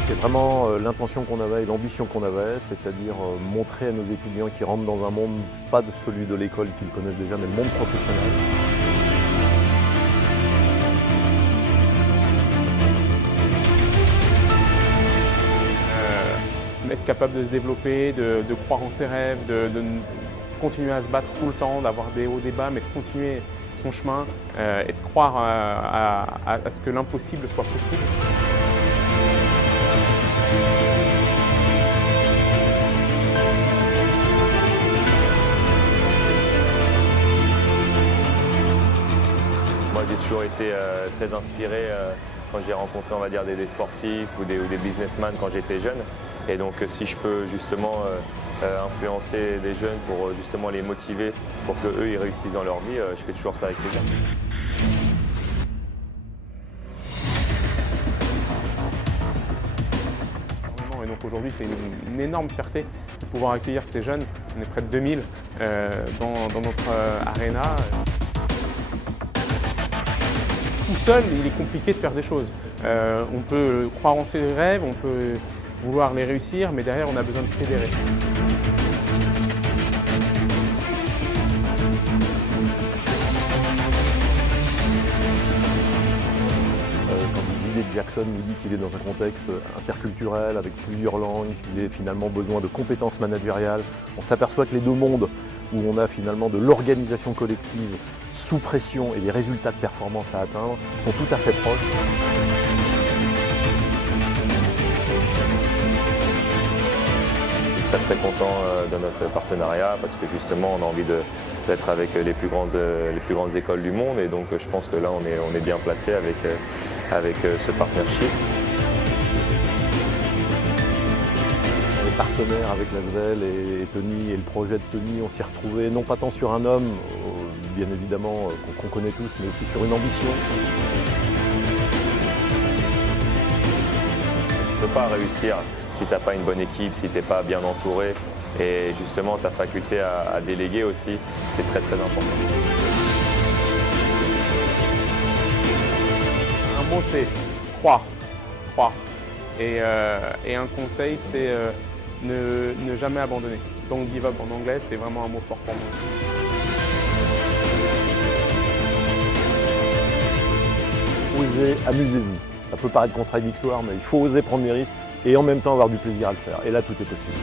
C'est vraiment l'intention qu'on avait et l'ambition qu'on avait, c'est-à-dire montrer à nos étudiants qui rentrent dans un monde, pas de celui de l'école qu'ils connaissent déjà, mais le monde professionnel. Être capable de se développer, de croire en ses rêves, de continuer à se battre tout le temps, d'avoir des hauts, des bas, mais de continuer son chemin et de croire à ce que l'impossible soit possible. Moi, j'ai toujours été très inspiré quand j'ai rencontré, on va dire, des sportifs ou des businessmen quand j'étais jeune. Et donc, si je peux justement influencer des jeunes pour justement les motiver pour qu'eux, ils réussissent dans leur vie, je fais toujours ça avec plaisir. Et donc aujourd'hui, c'est une énorme fierté de pouvoir accueillir ces jeunes. On est près de 2000 dans notre aréna. Tout seul, il est compliqué de faire des choses. On peut croire en ses rêves, on peut vouloir les réussir, mais derrière, on a besoin de fédérer. Quand J.D. Jackson nous dit qu'il est dans un contexte interculturel, avec plusieurs langues, qu'il a finalement besoin de compétences managériales, on s'aperçoit que les deux mondes où on a finalement de l'organisation collective sous pression et des résultats de performance à atteindre sont tout à fait proches. Je suis très content de notre partenariat parce que justement on a envie d'être avec les plus grandes écoles du monde et donc je pense que là on est bien placé avec ce partnership. Les partenaires avec l'Asvel et Tony et le projet de Tony, on s'y retrouvait non pas tant sur un homme, bien évidemment qu'on connaît tous, mais aussi sur une ambition. Tu ne peux pas réussir si tu n'as pas une bonne équipe, si tu n'es pas bien entouré. Et justement, ta faculté à déléguer aussi, c'est très important. Un mot, c'est croire. Et un conseil, c'est ne jamais abandonner. Don't give up en anglais, c'est vraiment un mot fort pour moi. Osez, amusez-vous. Ça peut paraître contradictoire, mais il faut oser prendre des risques et en même temps avoir du plaisir à le faire. Et là, tout est possible.